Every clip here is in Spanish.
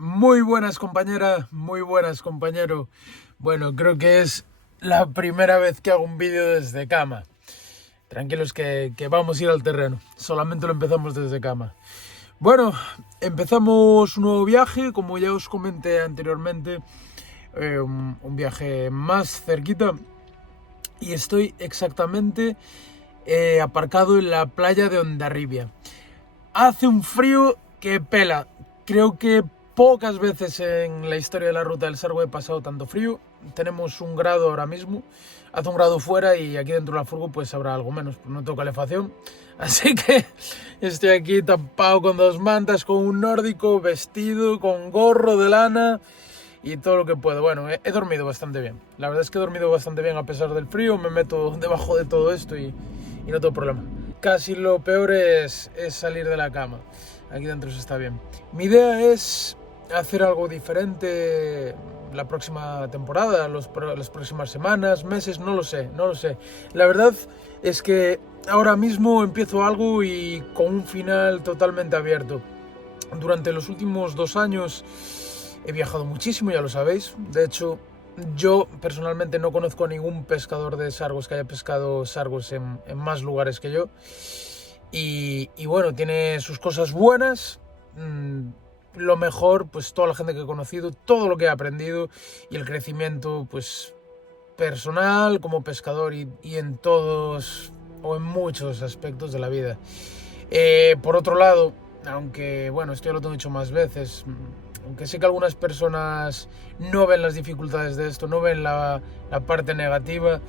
Muy buenas compañera, muy buenas compañero. Bueno, creo que es la primera vez que hago un vídeo desde cama. Tranquilos que vamos a ir al terreno, solamente lo empezamos desde cama. Bueno, empezamos un nuevo viaje, como ya os comenté anteriormente, un viaje más cerquita. Y estoy exactamente aparcado en la playa de Hondarribia. Hace un frío que pela. Creo que pocas veces en la historia de la ruta del Sargo he pasado tanto frío. Tenemos 1 grado ahora mismo. Hace 1 grado fuera y aquí dentro de la furgo pues habrá algo menos, pues no tengo calefacción. Así que estoy aquí tapado con 2 mantas, con un nórdico, vestido, con gorro de lana y todo lo que puedo. Bueno, he dormido bastante bien. La verdad es que he dormido bastante bien a pesar del frío. Me meto debajo de todo esto y no tengo problema. Casi lo peor es salir de la cama. Aquí dentro se está bien. Mi idea es hacer algo diferente la próxima temporada, las próximas semanas, meses, no lo sé. La verdad es que ahora mismo empiezo algo y con un final totalmente abierto. Durante los últimos 2 años he viajado muchísimo, ya lo sabéis. De hecho, yo personalmente no conozco a ningún pescador de sargos que haya pescado sargos en más lugares que yo. Y bueno, tiene sus cosas buenas. Lo mejor, pues toda la gente que he conocido, todo lo que he aprendido y el crecimiento, pues personal como pescador y en todos o en muchos aspectos de la vida. Por otro lado, aunque bueno, esto ya lo tengo dicho más veces, aunque sé que algunas personas no ven las dificultades de esto, no ven la parte negativa,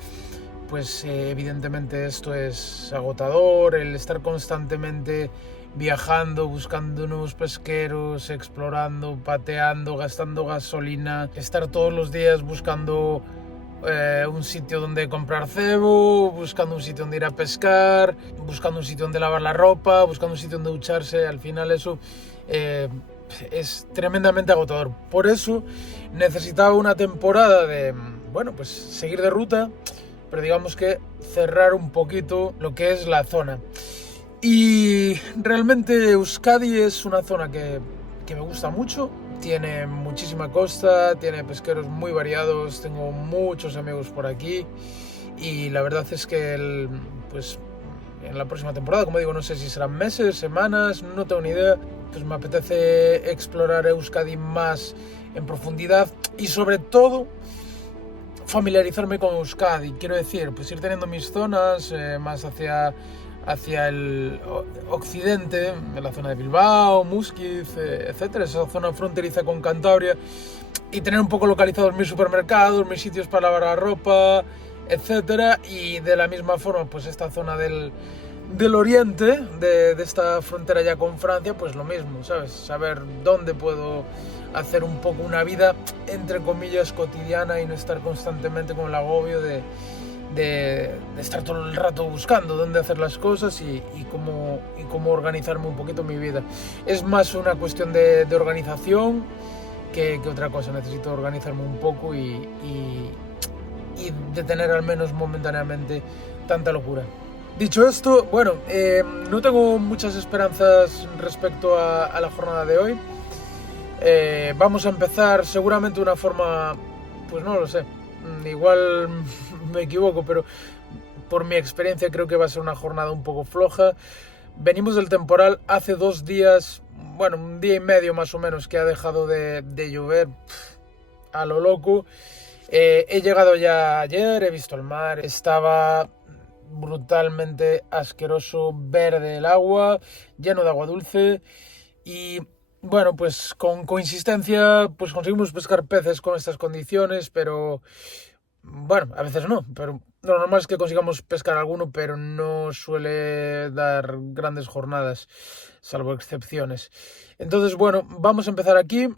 pues evidentemente esto es agotador, el estar constantemente viajando, buscando nuevos pesqueros, explorando, pateando, gastando gasolina, estar todos los días buscando un sitio donde comprar cebo, buscando un sitio donde ir a pescar, buscando un sitio donde lavar la ropa, buscando un sitio donde ducharse. Al final eso es tremendamente agotador. Por eso necesitaba una temporada de, bueno, pues seguir de ruta, pero digamos que cerrar un poquito lo que es la zona. Y realmente Euskadi es una zona que me gusta mucho. Tiene muchísima costa, tiene pesqueros muy variados, tengo muchos amigos por aquí y la verdad es que pues en la próxima temporada, como digo, no sé si serán meses, semanas, no tengo ni idea, pues me apetece explorar Euskadi más en profundidad y sobre todo familiarizarme con Euskadi. Quiero decir, pues ir teniendo mis zonas más hacia el occidente, en la zona de Bilbao, Muskiz, etcétera, esa zona fronteriza con Cantabria, y tener un poco localizados mis supermercados, mis sitios para lavar la ropa, etcétera, y de la misma forma, pues esta zona del oriente, de esta frontera ya con Francia, pues lo mismo, ¿sabes? Saber dónde puedo hacer un poco una vida, entre comillas, cotidiana y no estar constantemente con el agobio de estar todo el rato buscando dónde hacer las cosas y cómo organizarme un poquito mi vida. Es más una cuestión de organización que otra cosa. Necesito organizarme un poco y detener al menos momentáneamente tanta locura. Dicho esto, bueno, no tengo muchas esperanzas respecto a la jornada de hoy. Vamos a empezar seguramente de una forma, pues no lo sé, igual me equivoco, pero por mi experiencia creo que va a ser una jornada un poco floja. Venimos del temporal hace 2 días, bueno, un día y medio más o menos que ha dejado de llover a lo loco. He llegado ya ayer, he visto el mar, estaba brutalmente asqueroso, verde el agua, lleno de agua dulce y bueno, pues con insistencia pues conseguimos pescar peces con estas condiciones, pero bueno, a veces no, pero lo normal es que consigamos pescar alguno, pero no suele dar grandes jornadas, salvo excepciones. Entonces, bueno, vamos a empezar aquí.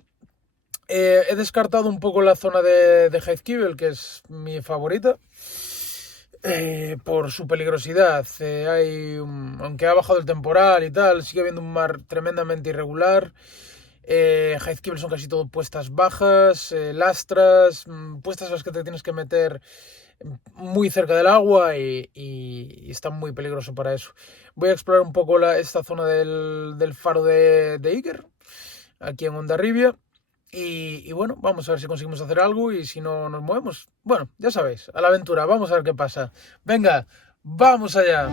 He descartado un poco la zona de Heizkibel, que es mi favorita, por su peligrosidad. Aunque ha bajado el temporal y tal, sigue habiendo un mar tremendamente irregular. Heizkibel son casi todo puestas bajas, lastras, puestas a las que te tienes que meter muy cerca del agua y está muy peligroso para eso. Voy a explorar un poco esta zona del faro de Iker, aquí en Hondarribia. Y bueno, vamos a ver si conseguimos hacer algo y si no nos movemos. Bueno, ya sabéis, a la aventura, vamos a ver qué pasa. Venga, vamos allá.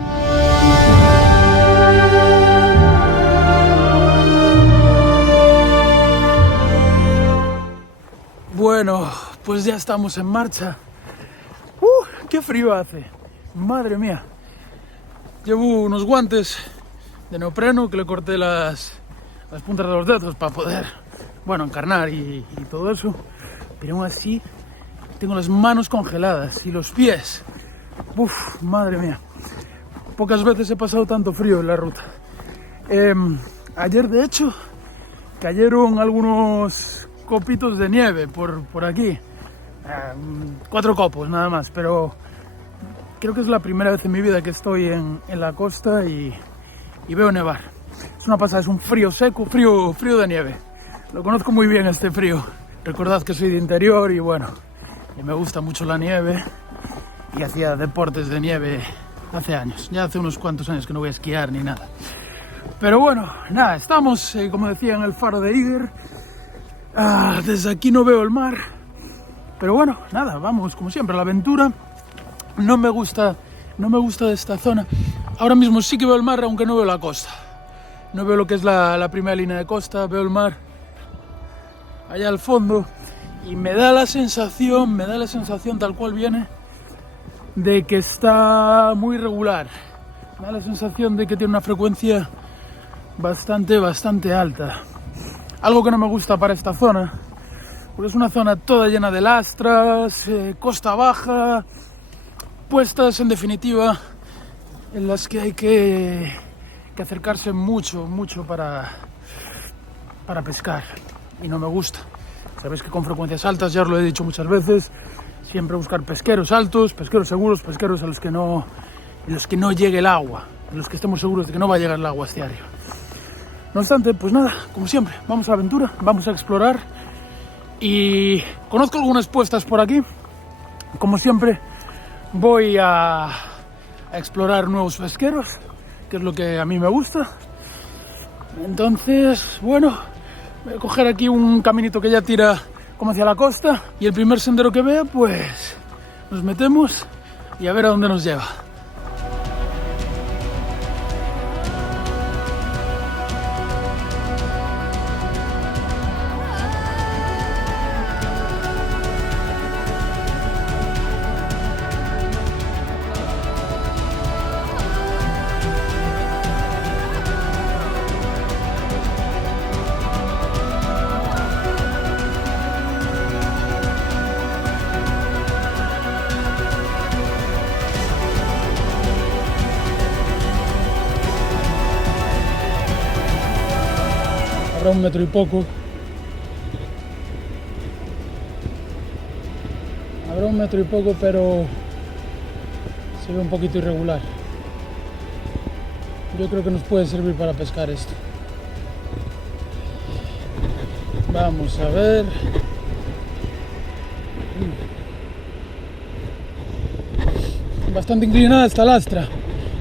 Bueno, pues ya estamos en marcha. ¡Qué frío hace! Madre mía. Llevo unos guantes de neopreno que le corté las puntas de los dedos para poder, bueno, encarnar y todo eso. Pero aún así tengo las manos congeladas y los pies. ¡Uf! Madre mía. Pocas veces he pasado tanto frío en la ruta. Ayer, de hecho, cayeron algunos copitos de nieve por aquí. 4 copos nada más, pero creo que es la primera vez en mi vida que estoy en la costa y veo nevar. Es una pasada, es un frío seco, frío de nieve. Lo conozco muy bien este frío. Recordad que soy de interior y bueno, y me gusta mucho la nieve y hacía deportes de nieve hace años. Ya hace unos cuantos años que no voy a esquiar ni nada. Pero bueno, nada, estamos, como decía, en el faro de Iger. Desde aquí no veo el mar. Pero bueno, nada, vamos como siempre a la aventura. No me gusta de esta zona. Ahora mismo sí que veo el mar, aunque no veo la costa. No veo lo que es la primera línea de costa, veo el mar allá al fondo. Y me da la sensación tal cual viene, de que está muy irregular. Me da la sensación de que tiene una frecuencia bastante alta. Algo que no me gusta para esta zona, porque es una zona toda llena de lastras, costa baja, puestas en definitiva, en las que hay que acercarse mucho para pescar. Y no me gusta. Sabéis que con frecuencias altas, ya os lo he dicho muchas veces, siempre buscar pesqueros altos, pesqueros seguros, pesqueros en los que no llegue el agua, en los que estemos seguros de que no va a llegar el agua este año. No obstante, pues nada, como siempre, vamos a la aventura, vamos a explorar y conozco algunas puestas por aquí. Como siempre, voy a explorar nuevos pesqueros, que es lo que a mí me gusta. Entonces, bueno, voy a coger aquí un caminito que ya tira como hacia la costa y el primer sendero que vea, pues nos metemos y a ver a dónde nos lleva. Habrá 1 metro y poco. Habrá 1 metro y poco, pero se ve un poquito irregular. Yo creo que nos puede servir para pescar esto. Vamos a ver. Bastante inclinada esta lastra.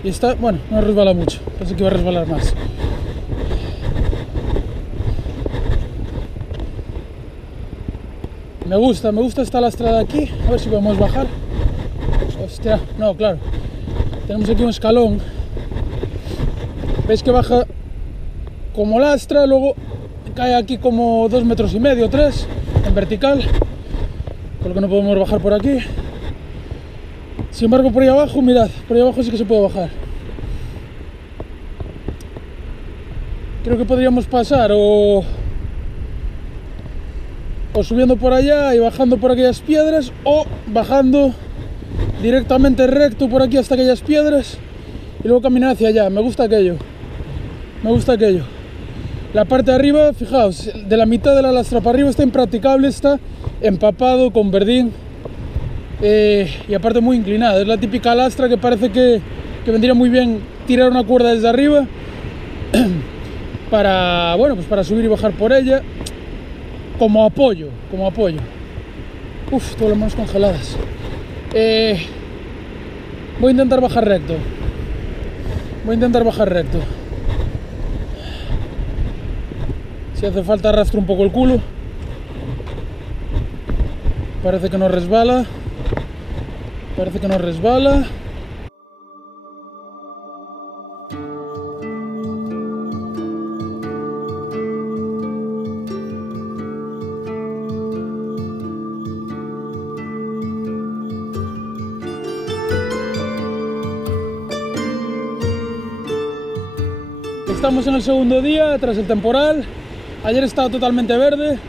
Y está, bueno, no resbala mucho. Pensé que iba a resbalar más. Me gusta esta lastra de aquí. A ver si podemos bajar. Hostia, no, claro. Tenemos aquí un escalón. Veis que baja como lastra, luego cae aquí como 2,5 metros, 3 en vertical. Con lo que no podemos bajar por aquí. Sin embargo, por ahí abajo, mirad, por ahí abajo sí que se puede bajar. Creo que podríamos pasar o subiendo por allá y bajando por aquellas piedras, o bajando directamente recto por aquí hasta aquellas piedras y luego caminar hacia allá. Me gusta aquello. La parte de arriba, fijaos, de la mitad de la lastra para arriba está impracticable, está empapado con verdín y aparte muy inclinada. Es la típica lastra que parece que vendría muy bien tirar una cuerda desde arriba para, bueno, pues para subir y bajar por ella. Como apoyo. Uf, todas las manos congeladas. Voy a intentar bajar recto. Si hace falta arrastro un poco el culo. Parece que no resbala. Parece que no resbala. Estamos en el segundo día tras el temporal. Ayer estaba totalmente verde,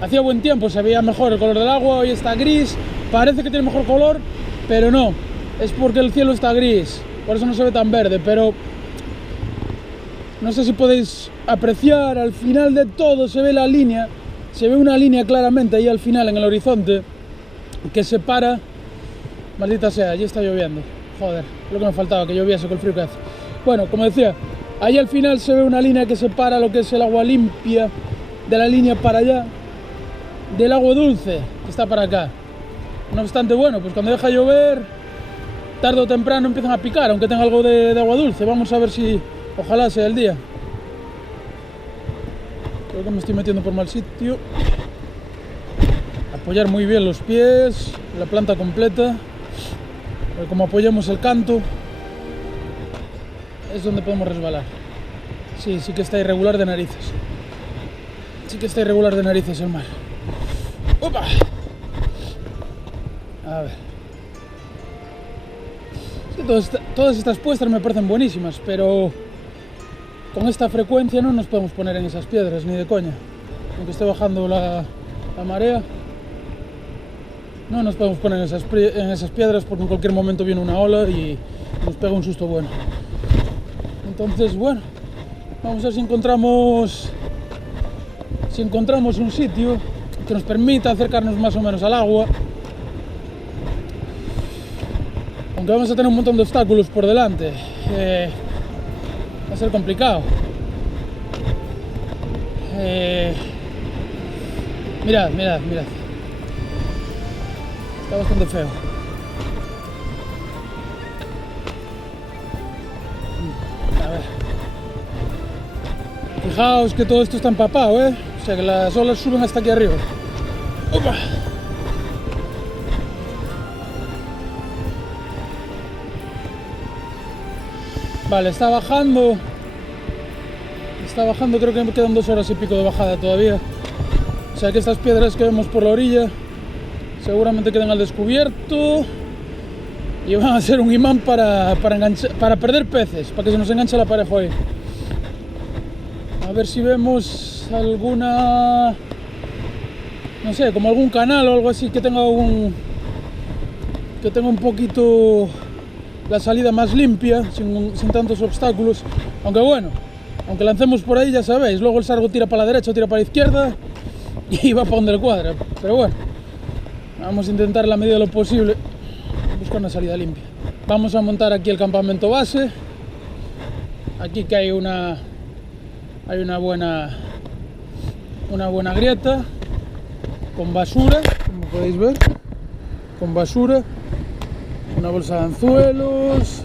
hacía buen tiempo, se veía mejor el color del agua. Hoy está gris, parece que tiene mejor color, pero no, es porque el cielo está gris, por eso no se ve tan verde. Pero no sé si podéis apreciar, al final de todo se ve la línea, se ve una línea claramente ahí al final en el horizonte que separa. Maldita sea, allí está lloviendo, joder, lo que me faltaba, que lloviese con el frío que hace. Bueno, como decía, ahí al final se ve una línea que separa lo que es el agua limpia de la línea para allá, del agua dulce que está para acá. No obstante, bueno, pues cuando deja llover, tarde o temprano empiezan a picar, aunque tenga algo de agua dulce. Vamos a ver si, ojalá sea el día. Creo que me estoy metiendo por mal sitio. Apoyar muy bien los pies, la planta completa, porque como apoyemos el canto, es donde podemos resbalar. Sí, sí que está irregular de narices. Sí que está irregular de narices el mar. ¡Opa! A ver. Sí, todas estas puestas me parecen buenísimas, pero con esta frecuencia no nos podemos poner en esas piedras, ni de coña. Aunque esté bajando la marea, no nos podemos poner en esas piedras, porque en cualquier momento viene una ola y nos pega un susto bueno. Entonces, bueno, vamos a ver si encontramos un sitio que nos permita acercarnos más o menos al agua. Aunque vamos a tener un montón de obstáculos por delante, va a ser complicado. Mirad. Está bastante feo. A ver. Fijaos que todo esto está empapado, ¿eh? O sea que las olas suben hasta aquí arriba. ¡Opa! Vale, está bajando, creo que me quedan 2 horas y pico de bajada todavía. O sea que estas piedras que vemos por la orilla seguramente quedan al descubierto y van a ser un imán para perder peces, para que se nos enganche la pareja hoy. A ver si vemos alguna, no sé, como algún canal o algo así que tenga un poquito la salida más limpia, sin tantos obstáculos. Aunque bueno, aunque lancemos por ahí, ya sabéis, luego el sargo tira para la derecha o tira para la izquierda y va para donde le cuadra. Pero bueno, vamos a intentar en la medida de lo posible buscar una salida limpia. Vamos a montar aquí el campamento base. Aquí que hay una buena grieta con basura, como podéis ver, con basura, una bolsa de anzuelos,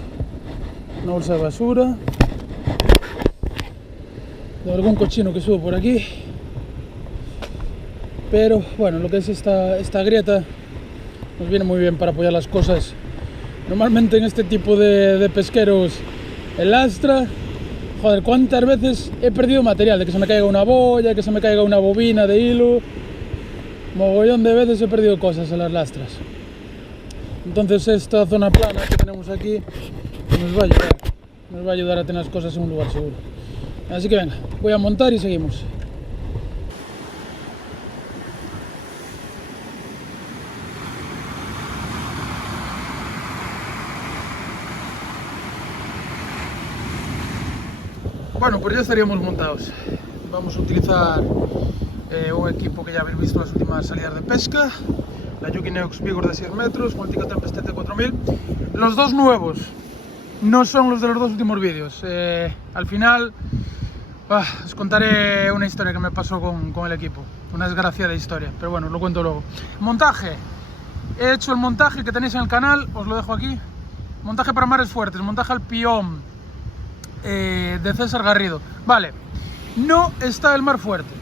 una bolsa de basura, de algún cochino que subo por aquí. Pero bueno, lo que es esta grieta nos viene muy bien para apoyar las cosas. Normalmente en este tipo de pesqueros, el lastra, joder, cuántas veces he perdido material, de que se me caiga una boya, que se me caiga una bobina de hilo, mogollón de veces he perdido cosas en las lastras. Entonces esta zona plana que tenemos aquí nos va a ayudar a tener las cosas en un lugar seguro. Así que venga, voy a montar y seguimos. Bueno, pues ya estaríamos montados. Vamos a utilizar un equipo que ya habéis visto en las últimas salidas de pesca, la Yuki Neox Vigor de 6 metros con el Tikka Tempest TT4000. Los dos nuevos no son los de los dos últimos vídeos. Al final os contaré una historia que me pasó con el equipo, una desgraciada historia, pero bueno, os lo cuento luego. Montaje. He hecho el montaje que tenéis en el canal, os lo dejo aquí. Montaje para mares fuertes, montaje al pión de César Garrido. Vale, no está el mar fuerte.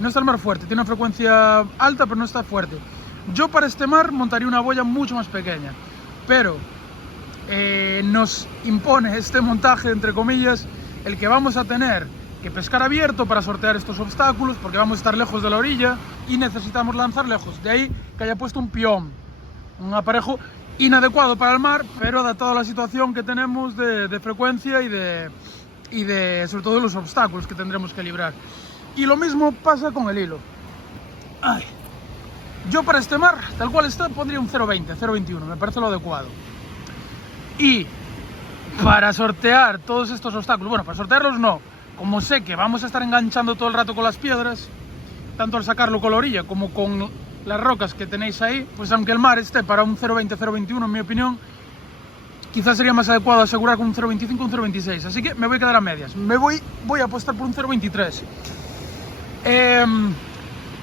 No está el mar fuerte, tiene una frecuencia alta, pero no está fuerte. Yo para este mar montaría una boya mucho más pequeña, pero nos impone este montaje, entre comillas, el que vamos a tener que pescar abierto para sortear estos obstáculos, porque vamos a estar lejos de la orilla y necesitamos lanzar lejos. De ahí que haya puesto un pión, un aparejo inadecuado para el mar, pero adaptado a la situación que tenemos de frecuencia y de sobre todo los obstáculos que tendremos que librar. Y lo mismo pasa con el hilo. Ay. Yo para este mar, tal cual está, pondría un 0,20, 0,21, me parece lo adecuado. Y para sortear todos estos obstáculos, bueno, para sortearlos no, como sé que vamos a estar enganchando todo el rato con las piedras, tanto al sacarlo con la orilla como con las rocas que tenéis ahí, pues aunque el mar esté para un 0,20, 0,21 en mi opinión, quizás sería más adecuado asegurar con un 0,25, un 0,26, así que me voy a quedar a medias, voy a apostar por un 0,23.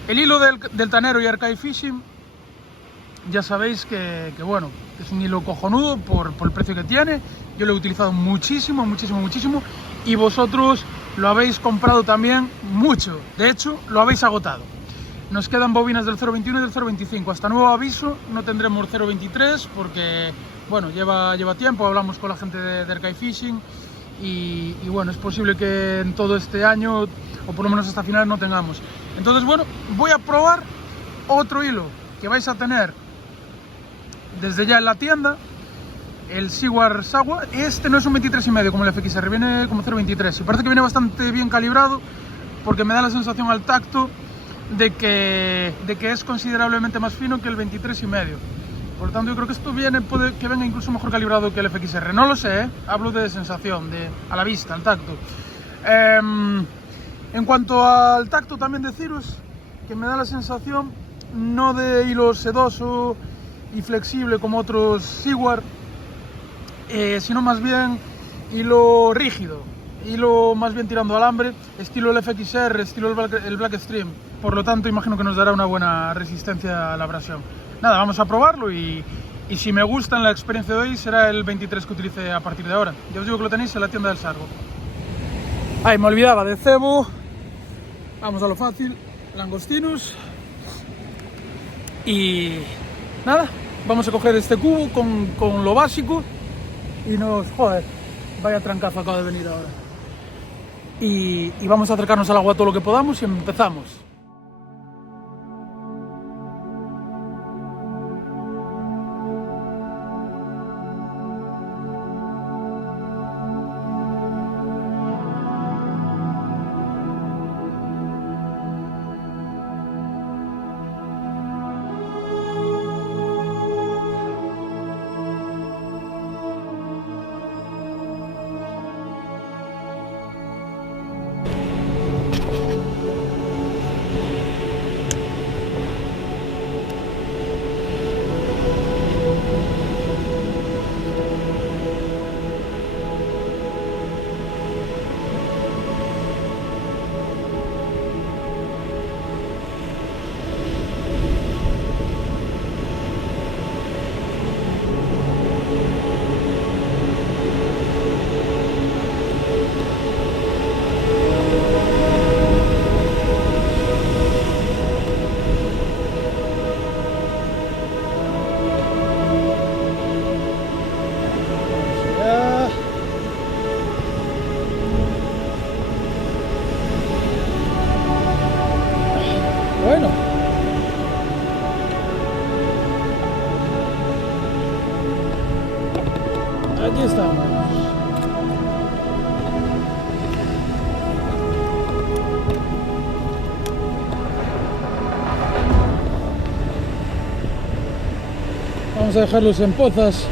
El hilo del Tanero y Arcade Fishing, ya sabéis que bueno, es un hilo cojonudo por el precio que tiene. Yo lo he utilizado muchísimo, muchísimo, muchísimo, y vosotros lo habéis comprado también mucho. De hecho, lo habéis agotado. Nos quedan bobinas del 0,21 y del 0,25. Hasta nuevo aviso, no tendremos 0,23 porque, bueno, lleva tiempo. Hablamos con la gente de Arcade Fishing y bueno, es posible que en todo este año, o por lo menos hasta final, no tengamos. Entonces, bueno, voy a probar otro hilo que vais a tener desde ya en la tienda, el Seaward Sawa. Este no es un 23,5 como el FXR, viene como 0,23 y parece que viene bastante bien calibrado, porque me da la sensación al tacto de que es considerablemente más fino que el 23,5. Por lo tanto, yo creo que esto puede que venga incluso mejor calibrado que el FXR. No lo sé, ¿eh? Hablo de sensación, a la vista, al tacto. En cuanto al tacto, también deciros que me da la sensación no de hilo sedoso y flexible como otros Seaward, sino más bien hilo rígido, hilo más bien tirando alambre, estilo el FXR, estilo el Black Stream. Por lo tanto, imagino que nos dará una buena resistencia a la abrasión. Nada, vamos a probarlo y si me gusta en la experiencia de hoy será el 23 que utilice a partir de ahora. Ya os digo que lo tenéis en la tienda del Sargo. Ay, me olvidaba de cebo. Vamos a lo fácil, langostinos. Y nada, vamos a coger este cubo con lo básico y joder, vaya trancazo acaba de venir ahora. Y vamos a acercarnos al agua todo lo que podamos y empezamos. Bueno, aquí estamos. Vamos a dejarlos en pozas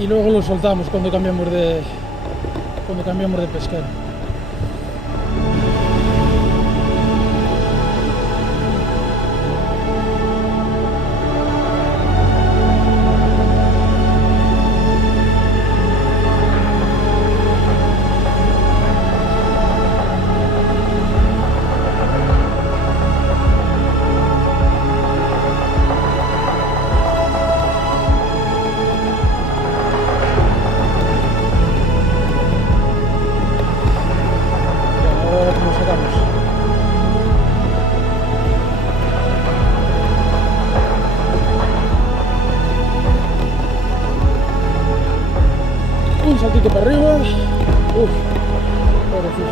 y luego los soltamos cuando cambiamos de pesquero. poquito para arriba. Uf, ahora sí.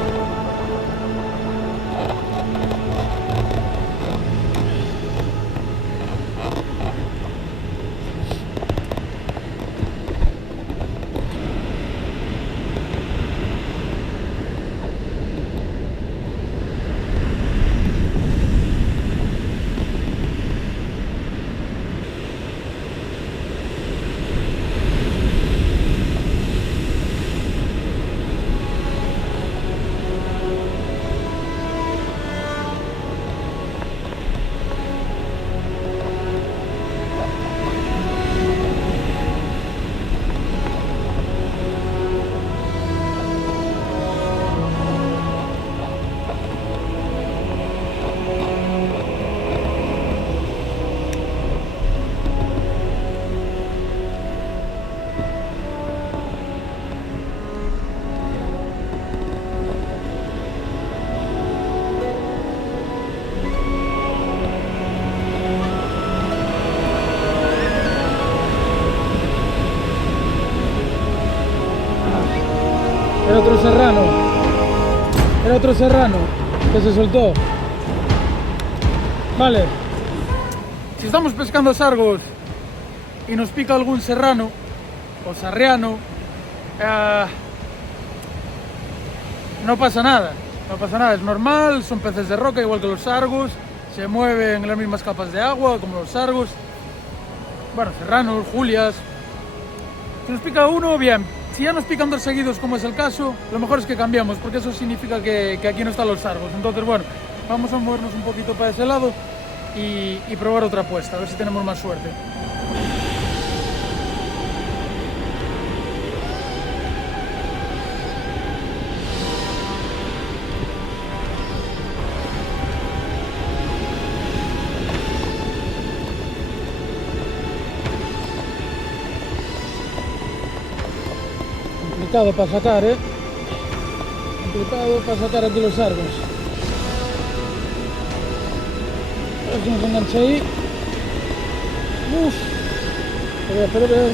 Era otro serrano que se soltó. Vale, si estamos pescando sargos y nos pica algún serrano o sarriano, no pasa nada, es normal, son peces de roca igual que los sargos, se mueven en las mismas capas de agua como los sargos, bueno, serranos, julias. Si nos pica uno, bien. Si ya nos pican dos seguidos, como es el caso, lo mejor es que cambiamos, porque eso significa que aquí no están los sargos. Entonces, bueno, vamos a movernos un poquito para ese lado y probar otra apuesta, a ver si tenemos más suerte. Complicado para sacar, complicado para sacar aquí los sargos. A ver si nos engancha ahí. Uf, me voy a perder.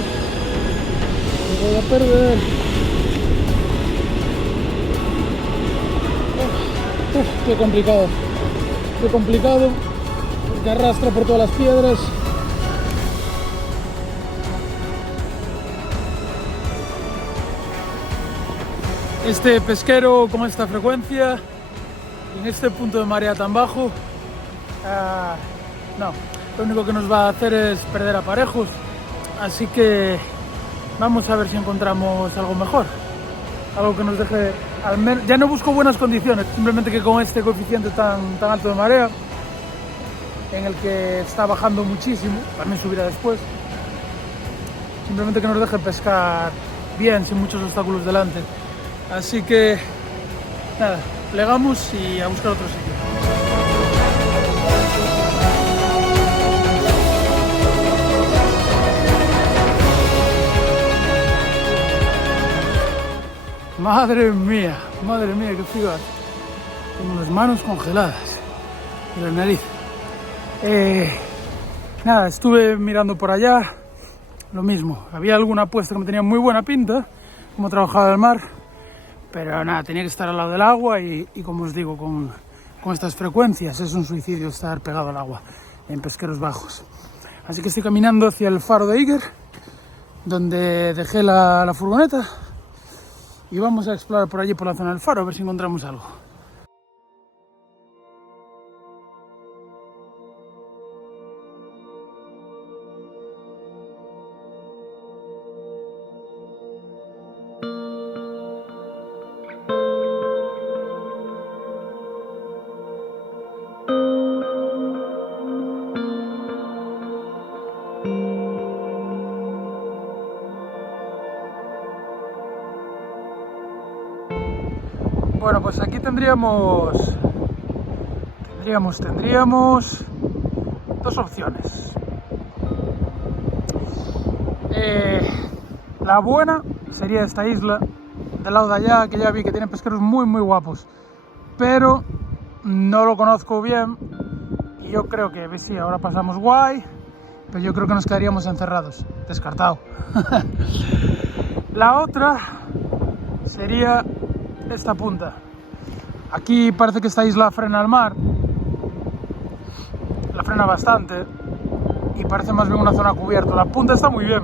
Uf, qué complicado, porque arrastra por todas las piedras. Este pesquero con esta frecuencia, en este punto de marea tan bajo, no, lo único que nos va a hacer es perder aparejos, así que vamos a ver si encontramos algo mejor, algo que nos deje, al menos, ya no busco buenas condiciones, simplemente que con este coeficiente tan alto de marea, en el que está bajando muchísimo, también subirá después, simplemente que nos deje pescar bien, sin muchos obstáculos delante. Así que, nada, plegamos y a buscar otro sitio. Madre mía, qué figura. Tengo las manos congeladas y la nariz. Nada, estuve mirando por allá, lo mismo. Había alguna apuesta que me tenía muy buena pinta, como trabajaba el mar. Pero nada, tenía que estar al lado del agua y como os digo, con estas frecuencias es un suicidio estar pegado al agua en pesqueros bajos. Así que estoy caminando hacia el faro de Iger, donde dejé la furgoneta, y vamos a explorar por allí, por la zona del faro, a ver si encontramos algo. Bueno, pues aquí tendríamos dos opciones. La buena sería esta isla del lado de allá, que ya vi que tiene pesqueros muy guapos, pero no lo conozco bien y yo creo que, sí, ahora pasamos guay, pero yo creo que nos quedaríamos encerrados. Descartado. La otra sería esta punta. Aquí parece que esta isla frena al mar, la frena bastante y parece más bien una zona cubierta. La punta está muy bien,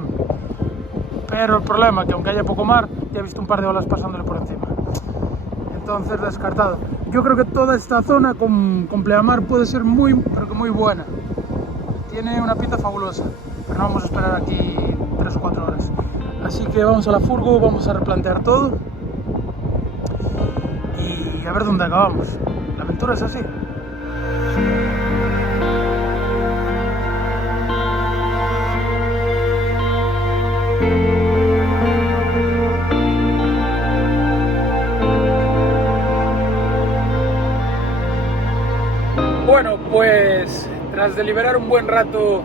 pero el problema es que aunque haya poco mar, ya he visto un par de olas pasándole por encima. Entonces descartado. Yo creo que toda esta zona con pleamar puede ser muy, pero que muy buena. Tiene una pinta fabulosa, pero no vamos a esperar aquí 3 o 4 horas. Así que vamos a la furgo, vamos a replantear todo y a ver dónde acabamos. La aventura es así. Bueno, pues tras deliberar un buen rato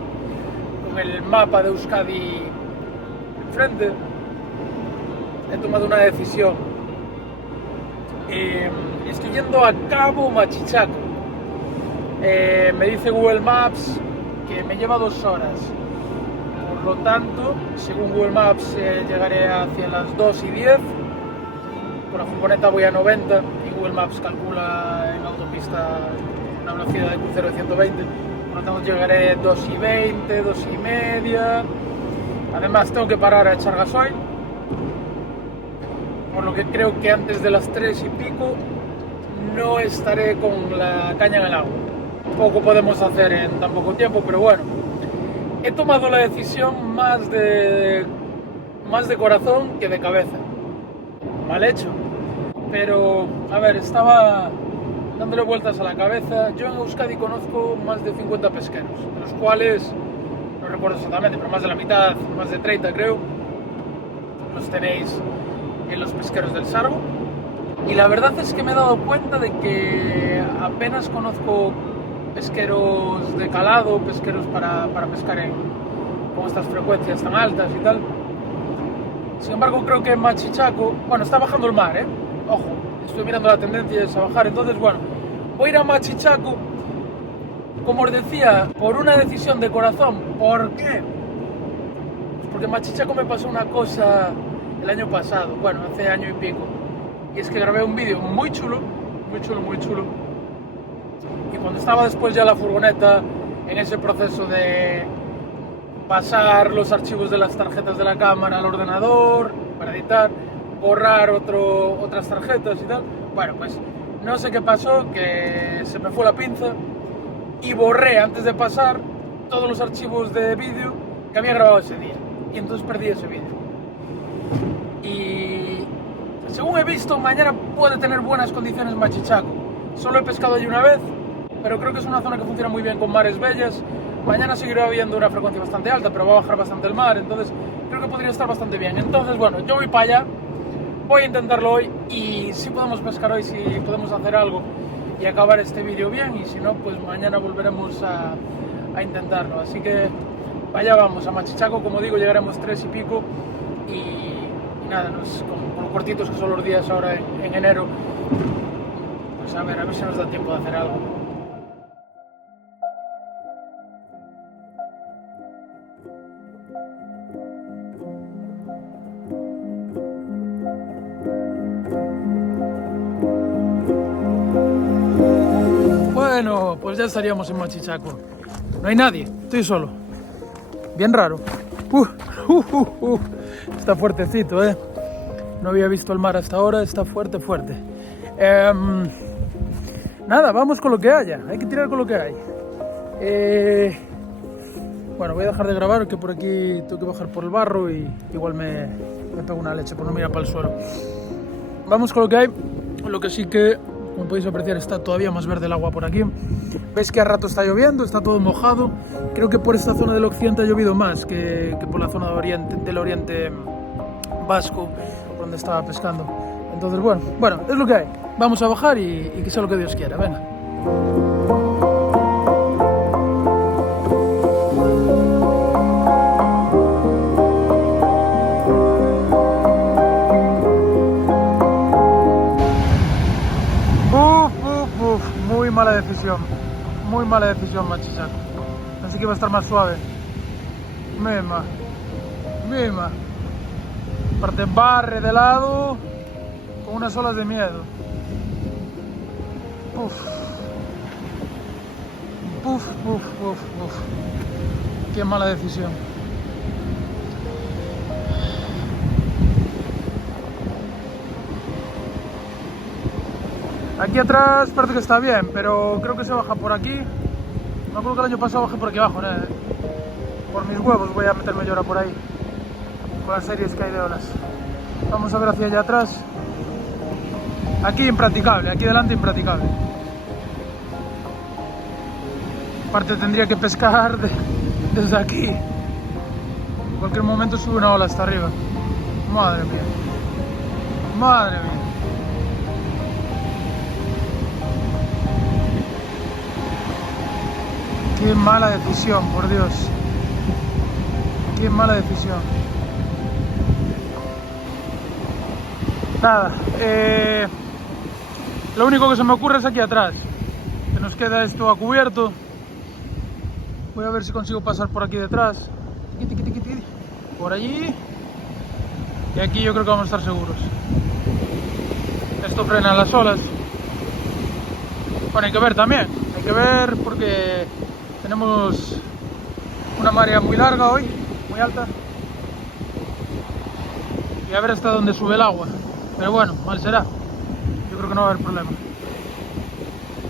con el mapa de Euskadi enfrente, he tomado una decisión. Estoy yendo a Cabo Machichaco. Me dice Google Maps que me lleva 2 horas. Por lo tanto, según Google Maps, llegaré hacia las 2:10. Con la furgoneta voy a 90 y Google Maps calcula en autopista una velocidad de crucero de 120. Por lo tanto, llegaré 2:20, 2:30. Además, tengo que parar a echar gasoil, por lo que creo que antes de las 3 y pico no estaré con la caña en el agua. Poco podemos hacer en tan poco tiempo, pero bueno, he tomado la decisión más de corazón que de cabeza. Mal hecho, pero a ver, estaba dándole vueltas a la cabeza. Yo en Euskadi conozco más de 50 pesqueros, de los cuales, no recuerdo exactamente, pero más de la mitad, más de 30 creo, los tenéis en los pesqueros del Sargo. Y la verdad es que me he dado cuenta de que apenas conozco pesqueros de calado, pesqueros para pescar con estas frecuencias tan altas y tal. Sin embargo, creo que en Machichaco, bueno, está bajando el mar, ojo, estoy mirando la tendencia es a bajar. Entonces, bueno, voy a ir a Machichaco, como os decía, por una decisión de corazón. ¿Por qué? Pues porque en Machichaco me pasó una cosa el año pasado, bueno, hace año y pico, y es que grabé un vídeo muy chulo, muy chulo, muy chulo, y cuando estaba después ya la furgoneta en ese proceso de pasar los archivos de las tarjetas de la cámara al ordenador para editar, borrar otras tarjetas y tal, bueno, pues no sé qué pasó, que se me fue la pinza y borré antes de pasar todos los archivos de vídeo que había grabado ese día, y entonces perdí ese vídeo. Y según he visto, mañana puede tener buenas condiciones Machichaco. Solo he pescado allí una vez, pero creo que es una zona que funciona muy bien con mares bellas. Mañana seguirá habiendo una frecuencia bastante alta, pero va a bajar bastante el mar, entonces creo que podría estar bastante bien. Entonces, bueno, yo voy para allá, voy a intentarlo hoy, y si podemos pescar hoy, si podemos hacer algo y acabar este vídeo bien, y si no, pues mañana volveremos a intentarlo. Así que vaya, vamos a Machichaco, como digo, llegaremos 3 y pico, y nada, con lo cortitos que son los días ahora en enero, pues a ver si nos da tiempo de hacer algo. Bueno, pues ya estaríamos en Machichaco. No hay nadie, estoy solo. Bien raro. Está fuertecito, No había visto el mar hasta ahora, está fuerte. Nada, vamos con lo que haya, hay que tirar con lo que hay. Bueno, voy a dejar de grabar, que por aquí tengo que bajar por el barro y igual me pego una leche por no mirar para el suelo. Vamos con lo que hay. Lo que sí que, como podéis apreciar, está todavía más verde el agua por aquí. Veis que a rato está lloviendo, está todo mojado. Creo que por esta zona del occidente ha llovido más que por la zona del oriente vasco, donde estaba pescando. Entonces, bueno, es lo que hay. Vamos a bajar y que sea lo que Dios quiera. Venga. Muy mala decisión Machichaco. Pensé que iba a estar más suave. Mima. Aparte barre de lado con unas olas de miedo. Uf. Uf, uf, uf, uf. Qué mala decisión. Aquí atrás parece que está bien, pero creo que se baja por aquí. Me acuerdo que el año pasado bajé por aquí abajo, ¿no? Por mis huevos voy a meterme yo ahora por ahí, con las series que hay de olas. Vamos a ver hacia allá atrás. Aquí impracticable, aquí delante impracticable. Aparte tendría que pescar desde aquí. En cualquier momento sube una ola hasta arriba. Madre mía. Madre mía. Qué mala decisión, por Dios. Qué mala decisión. Nada. Lo único que se me ocurre es aquí atrás. Que nos queda esto a cubierto. Voy a ver si consigo pasar por aquí detrás. Por allí. Y aquí yo creo que vamos a estar seguros. Esto frena las olas. Bueno, hay que ver también. Hay que ver porque tenemos una marea muy larga hoy, muy alta. Y a ver hasta dónde sube el agua. Pero bueno, mal será. Yo creo que no va a haber problema.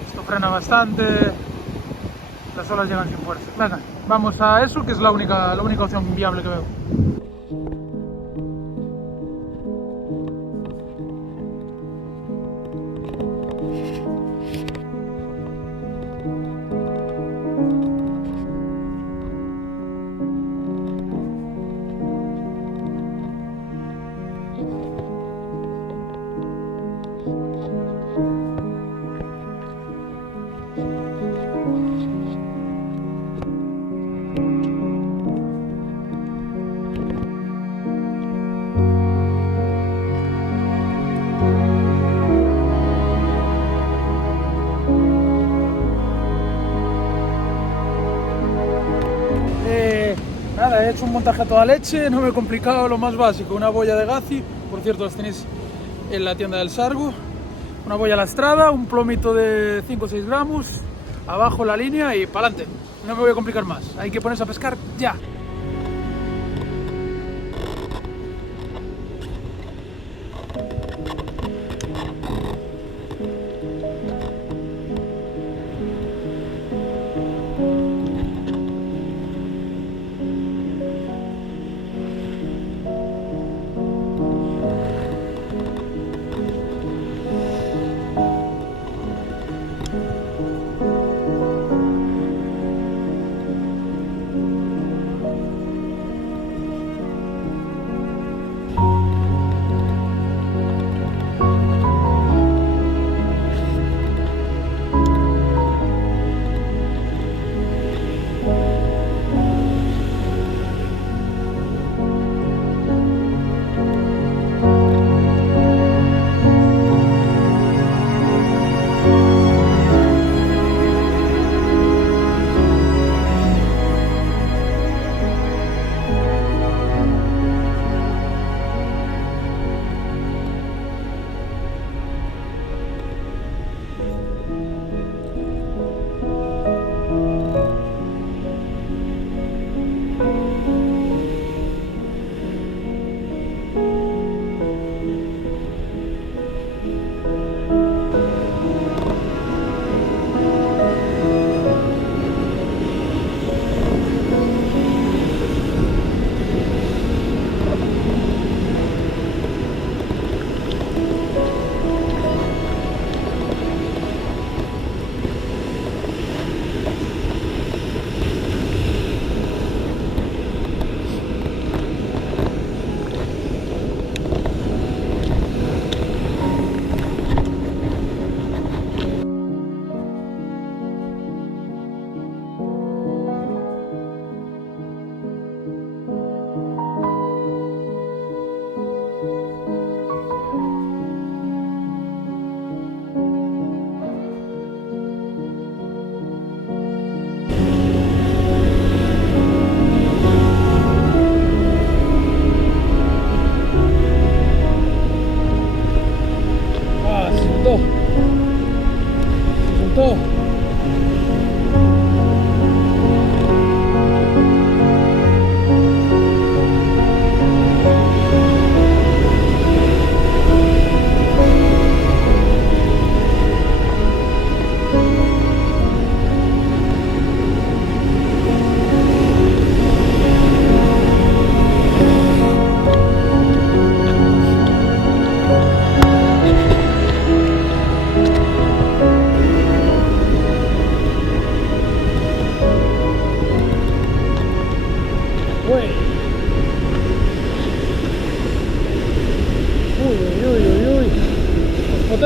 Esto frena bastante. Las olas llegan sin fuerza. Venga, vamos a eso, que es la única opción viable que veo. Nada, he hecho un montaje a toda leche, no me he complicado, lo más básico, una boya de Gazi, por cierto las tenéis en la tienda del Sargo, una boya lastrada, un plomito de 5 o 6 gramos, abajo la línea y para adelante, no me voy a complicar más, hay que ponerse a pescar ya.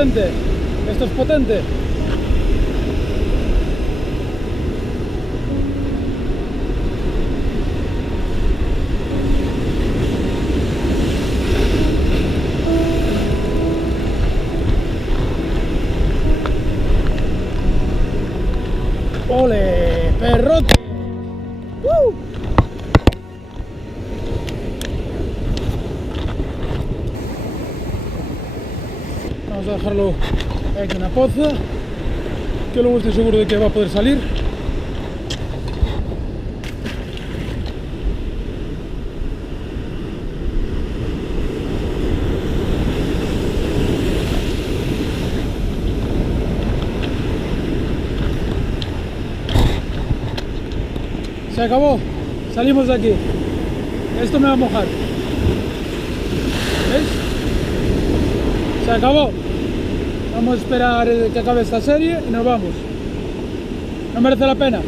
potente. Esto es potente. ¡Ole! ¡Perrote! Vamos a dejarlo aquí en la poza, que luego estoy seguro de que va a poder salir. Se acabó, salimos de aquí. Esto me va a mojar. ¿Veis? Se acabó. Vamos a esperar que acabe esta serie y nos vamos. No merece la pena.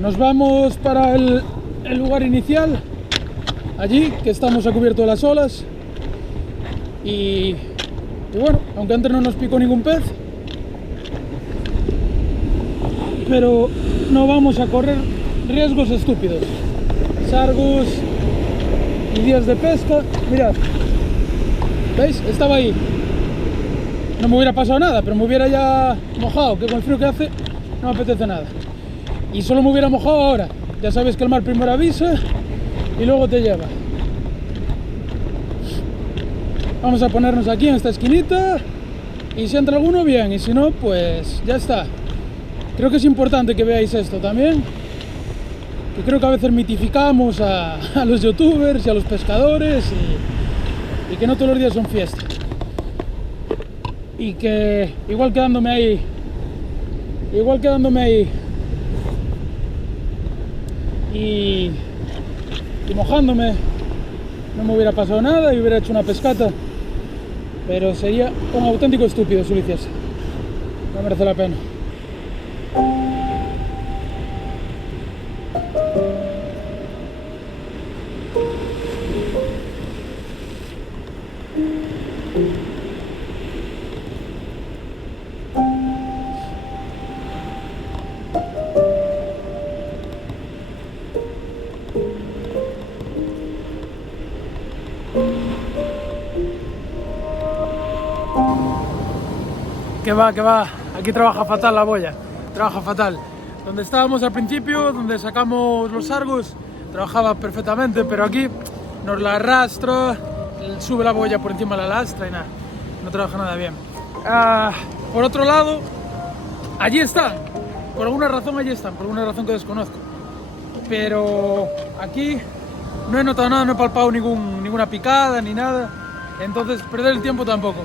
Nos vamos para el lugar inicial, allí, que estamos a cubierto de las olas. Y bueno, aunque antes no nos picó ningún pez, pero no vamos a correr riesgos estúpidos. Sargos y días de pesca. Mirad, ¿veis? Estaba ahí. No me hubiera pasado nada, pero me hubiera ya mojado, que con el frío que hace no me apetece nada. Y solo me hubiera mojado ahora. Ya sabéis que el mar primero avisa y luego te lleva. Vamos a ponernos aquí en esta esquinita y si entra alguno, bien, y si no, pues ya está. Creo que es importante que veáis esto también, que creo que a veces mitificamos a los youtubers y a los pescadores y que no todos los días son fiesta. Y que igual quedándome ahí y mojándome, no me hubiera pasado nada y hubiera hecho una pescata. Pero sería un auténtico estúpido si lo hiciese. No merece la pena. Que va, aquí trabaja fatal la boya, trabaja fatal. Donde estábamos al principio, donde sacamos los sargos, trabajaba perfectamente, pero aquí nos la arrastra, sube la boya por encima de la lastra y nada, no trabaja nada bien. Por otro lado, allí están, por alguna razón allí están, por alguna razón que desconozco. Pero aquí no he notado nada, no he palpado ninguna picada ni nada, entonces perder el tiempo tampoco.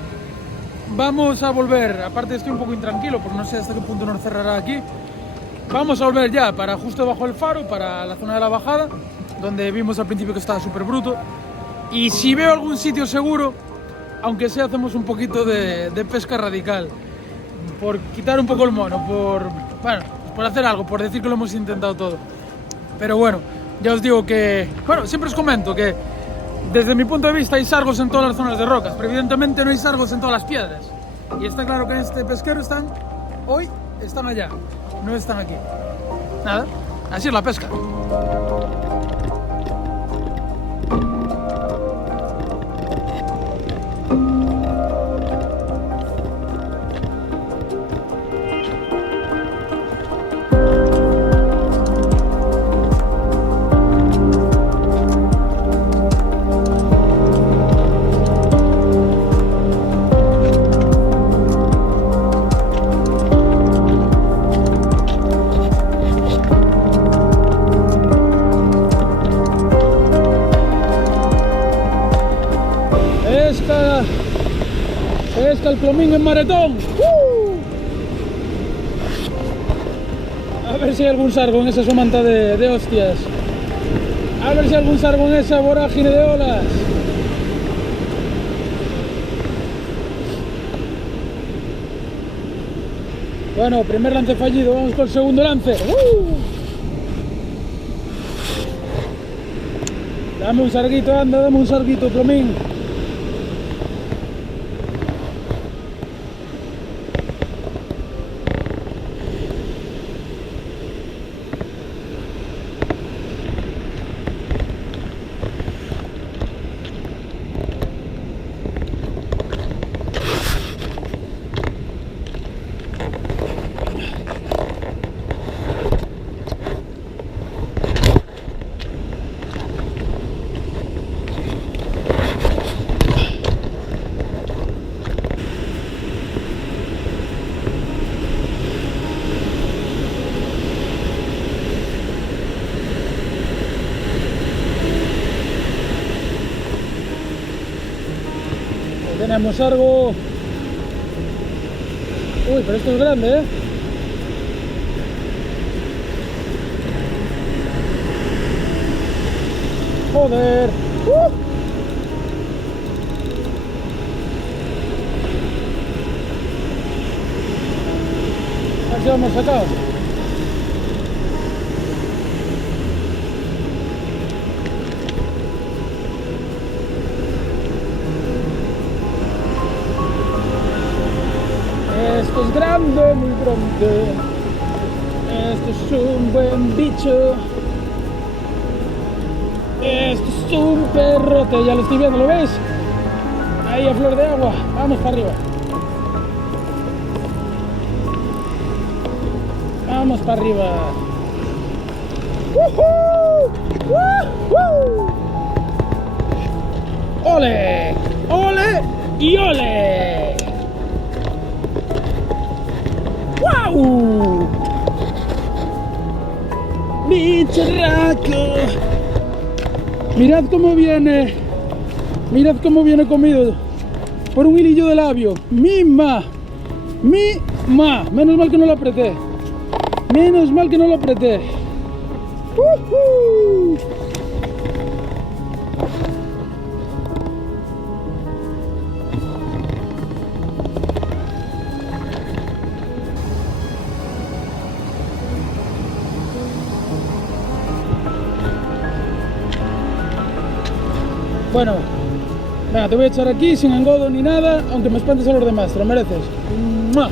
Vamos a volver, aparte estoy un poco intranquilo porque no sé hasta qué punto nos cerrará aquí. Vamos a volver ya para justo debajo del faro, para la zona de la bajada, donde vimos al principio que estaba súper bruto. Y si veo algún sitio seguro, aunque sea hacemos un poquito de pesca radical, por quitar un poco el mono, por hacer algo, por decir que lo hemos intentado todo. Pero bueno, ya os digo que, bueno, siempre os comento que desde mi punto de vista hay sargos en todas las zonas de rocas, pero evidentemente no hay sargos en todas las piedras. Y está claro que en este pesquero están allá, no están aquí. Nada, así es la pesca. Pesca el plomín en maretón. A ver si hay algún sargo en esa somanta de hostias. A ver si hay algún sargo en esa vorágine de olas. Bueno, primer lance fallido, vamos con el segundo lance. Dame un sarguito, anda, dame un sarguito, Plomín. Tenemos algo. Uy, pero esto es grande, ¿eh? Joder. Así vamos acá. Esto es grande, muy grande. Esto es un buen bicho. Esto es un perrote, ya lo estoy viendo, ¿lo veis? Ahí a flor de agua, vamos para arriba. Vamos para arriba. ¡Woohoo! ¡Woohoo! ¡Ole! ¡Ole! ¡Y ole! ¡Wow! ¡Bicharraco! Mirad cómo viene comido por un hilillo de labio. ¡Mima! ¡Mima! Menos mal que no lo apreté. Menos mal que no lo apreté. ¡Uhú! Bueno, venga, te voy a echar aquí sin engodo ni nada, aunque me espantes a los demás, te lo mereces. ¡Mua!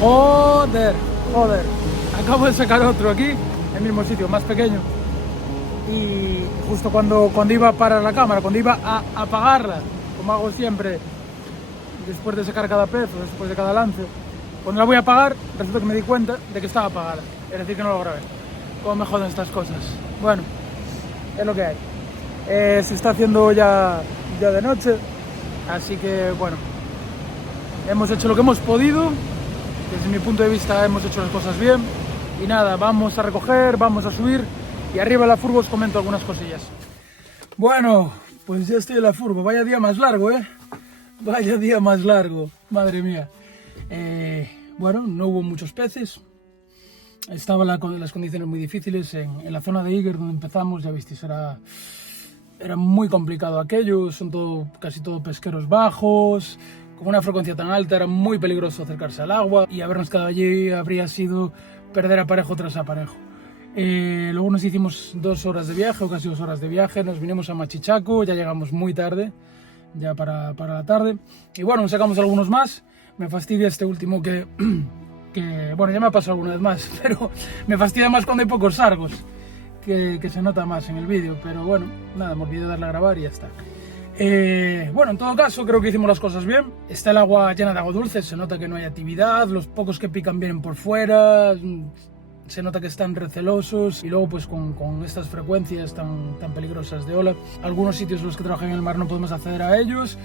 Joder, joder. Acabo de sacar otro aquí, en el mismo sitio, más pequeño. Y justo cuando iba a parar la cámara, cuando iba a apagarla, como hago siempre, después de sacar cada pez o después de cada lance, cuando la voy a apagar, resulta que me di cuenta de que estaba apagada. Es decir, que no lo grabé. Cómo me joden estas cosas. Bueno, es lo que hay. Se está haciendo ya de noche, así que bueno, hemos hecho lo que hemos podido. Desde mi punto de vista hemos hecho las cosas bien. Y nada, vamos a recoger, vamos a subir. Y arriba en la furgo os comento algunas cosillas. Bueno, pues ya estoy en la furgo. Vaya día más largo, ¿eh? Vaya día más largo, madre mía. Bueno, no hubo muchos peces. Estaban las condiciones muy difíciles. En la zona de Iger, donde empezamos, ya visteis, era muy complicado aquello. Son casi todo pesqueros bajos. Con una frecuencia tan alta era muy peligroso acercarse al agua. Y habernos quedado allí habría sido perder aparejo tras aparejo. Luego nos hicimos 2 horas de viaje, o casi 2 horas de viaje. Nos vinimos a Machichaco, ya llegamos muy tarde, ya para la tarde. Y bueno, sacamos algunos más. Me fastidia este último que bueno, ya me ha pasado alguna vez más, pero me fastidia más cuando hay pocos sargos, que se nota más en el vídeo. Pero bueno, nada, me olvidé de darle a grabar y ya está. Bueno, en todo caso, creo que hicimos las cosas bien. Está el agua llena de agua dulce, se nota que no hay actividad, los pocos que pican vienen por fuera, se nota que están recelosos. Y luego pues con estas frecuencias tan peligrosas de ola, algunos sitios en los que trabajan en el mar no podemos acceder a ellos.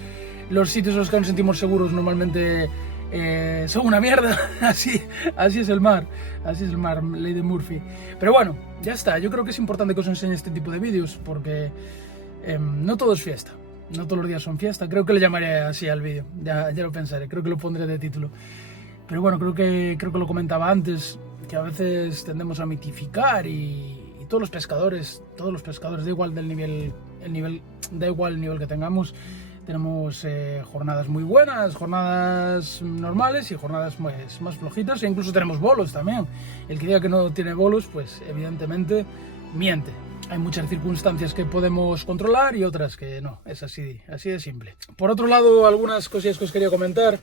Los sitios en los que nos sentimos seguros normalmente son una mierda. Así es el mar, ley de Murphy. Pero bueno, ya está. Yo creo que es importante que os enseñe este tipo de vídeos, porque no todo es fiesta, no todos los días son fiesta. Creo que le llamaré así al vídeo, ya lo pensaré, creo que lo pondré de título. Pero bueno, creo que lo comentaba antes, que a veces tendemos a mitificar y todos los pescadores, da igual da igual el nivel que tengamos, Tenemos jornadas muy buenas, jornadas normales y jornadas más flojitas, e incluso tenemos bolos también. El que diga que no tiene bolos, pues evidentemente miente. Hay muchas circunstancias que podemos controlar y otras que no, es así de simple. Por otro lado, algunas cosillas que os quería comentar.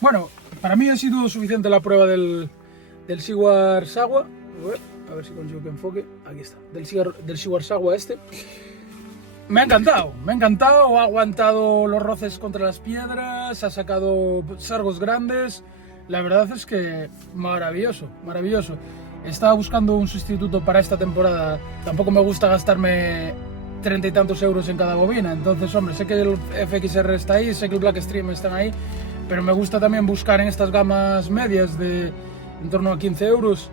Bueno, para mí ha sido suficiente la prueba del Siward Sagwa. A ver si consigo que enfoque. Aquí está, del Siward Sagwa este. Me ha encantado, ha aguantado los roces contra las piedras, ha sacado sargos grandes. La verdad es que maravilloso. Estaba buscando un sustituto para esta temporada. Tampoco me gusta gastarme 30 y tantos euros en cada bobina. Entonces, hombre, sé que el FXR está ahí, sé que el Blackstream están ahí, pero me gusta también buscar en estas gamas medias de en torno a 15 euros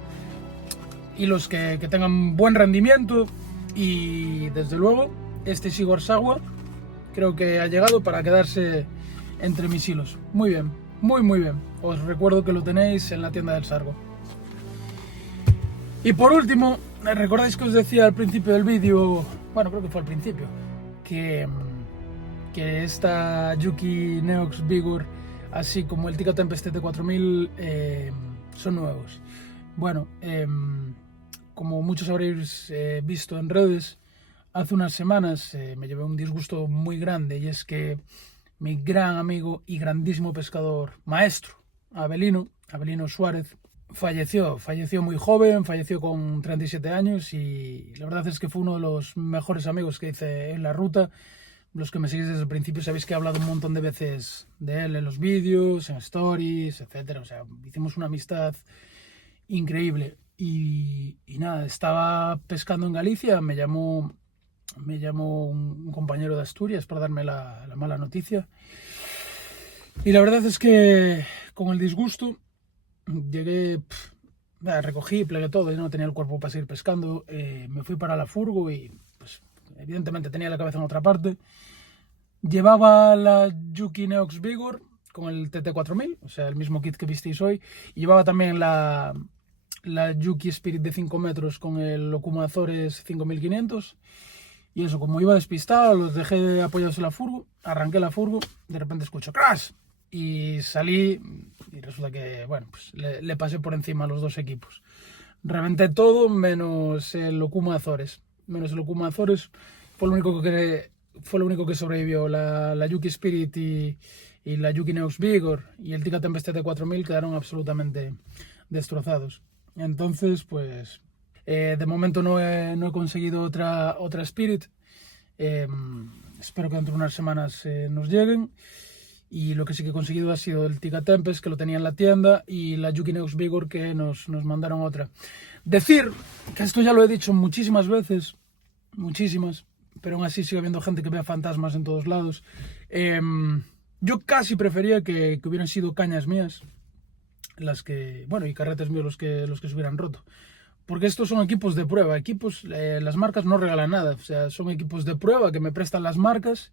y los que tengan buen rendimiento. Y desde luego, este Siward Sagwa creo que ha llegado para quedarse entre mis hilos. Muy bien, muy bien. Os recuerdo que lo tenéis en la tienda del Sargo. Y por último, ¿recordáis que os decía al principio del vídeo, bueno, creo que fue al principio, que esta Juki Neox Vigor, así como el Tikka Tempest TT4000, son nuevos? Bueno, como muchos habréis visto en redes, hace unas semanas me llevé un disgusto muy grande, y es que mi gran amigo y grandísimo pescador, maestro, Avelino Suárez, falleció muy joven, falleció con 37 años, y la verdad es que fue uno de los mejores amigos que hice en la ruta. Los que me seguís desde el principio sabéis que he hablado un montón de veces de él en los vídeos, en stories, etcétera. O sea, hicimos una amistad increíble. Y nada, estaba pescando en Galicia, me llamó un compañero de Asturias para darme la mala noticia. Y la verdad es que con el disgusto llegué, recogí, plegué todo, y no tenía el cuerpo para seguir pescando. Me fui para la furgo y pues evidentemente tenía la cabeza en otra parte. Llevaba la Juki Neox Vigor con el TT4000, o sea, el mismo kit que visteis hoy. Y llevaba también la Juki Spirit de 5 metros con el Okuma Azores 5500. Y eso, como iba despistado, los dejé apoyados en la furgo, arranqué la furgo, de repente escucho ¡crash! Y salí, y resulta que, bueno, pues le pasé por encima a los dos equipos. Reventé todo menos el Okuma Azores. Fue lo único que sobrevivió. La Juki Spirit y la Juki Neox Vigor y el Tikka Tempest TT4000 quedaron absolutamente destrozados. Entonces, pues, de momento no he conseguido otra Spirit. Espero que dentro de unas semanas nos lleguen. Y lo que sí que he conseguido ha sido el Tikka Tempest, que lo tenía en la tienda, y la Juki Neox Vigor, que nos mandaron otra. Decir que esto ya lo he dicho muchísimas veces, pero aún así sigue habiendo gente que vea fantasmas en todos lados. Yo casi prefería que hubieran sido cañas mías las que, bueno, y carretes míos los que se hubieran roto. Porque estos son equipos de prueba, las marcas no regalan nada, o sea, son equipos de prueba que me prestan las marcas.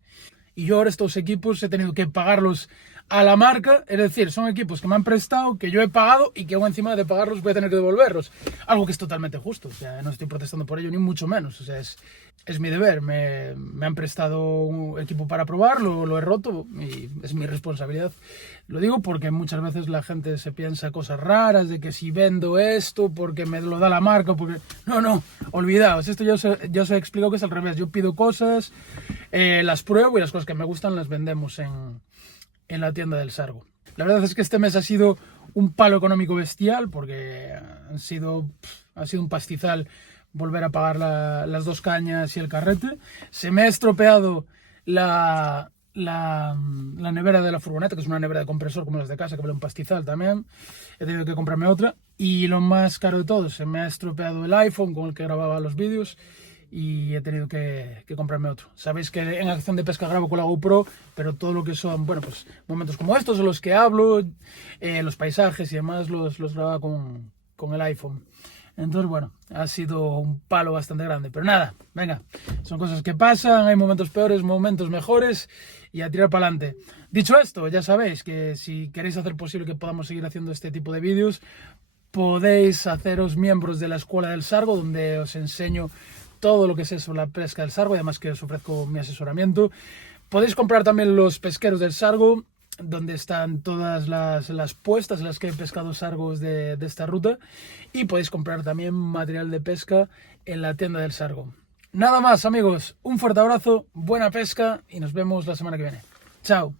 Y yo ahora estos equipos he tenido que pagarlos a la marca, es decir, son equipos que me han prestado, que yo he pagado y que aún encima de pagarlos voy a tener que devolverlos. Algo que es totalmente justo, o sea, no estoy protestando por ello ni mucho menos, o sea, es mi deber. Me han prestado un equipo para probarlo, lo he roto y es mi responsabilidad. Lo digo porque muchas veces la gente se piensa cosas raras, de que si vendo esto porque me lo da la marca, porque... No, olvidaos, esto ya os he explicado que es al revés. Yo pido cosas, las pruebo y las cosas que me gustan las vendemos en la tienda del Sargo. La verdad es que este mes ha sido un palo económico bestial, porque ha sido un pastizal volver a pagar las dos cañas y el carrete. Se me ha estropeado la nevera de la furgoneta, que es una nevera de compresor como las de casa, que vale un pastizal también. He tenido que comprarme otra. Y lo más caro de todo, se me ha estropeado el iPhone con el que grababa los vídeos y he tenido que comprarme otro. Sabéis que en Acción de Pesca grabo con la GoPro, pero todo lo que son, bueno, pues momentos como estos en los que hablo, los paisajes y demás, los grababa con el iPhone. Entonces, bueno, ha sido un palo bastante grande. Pero nada, venga, son cosas que pasan, hay momentos peores, momentos mejores, y a tirar para adelante. Dicho esto, ya sabéis que si queréis hacer posible que podamos seguir haciendo este tipo de vídeos, podéis haceros miembros de la Escuela del Sargo, donde os enseño todo lo que sé sobre la pesca del sargo, y además que os ofrezco mi asesoramiento. Podéis comprar también los pesqueros del Sargo, donde están todas las puestas en las que he pescado sargos de esta ruta, y podéis comprar también material de pesca en la tienda del Sargo. Nada más, amigos, un fuerte abrazo, buena pesca y nos vemos la semana que viene. Chao.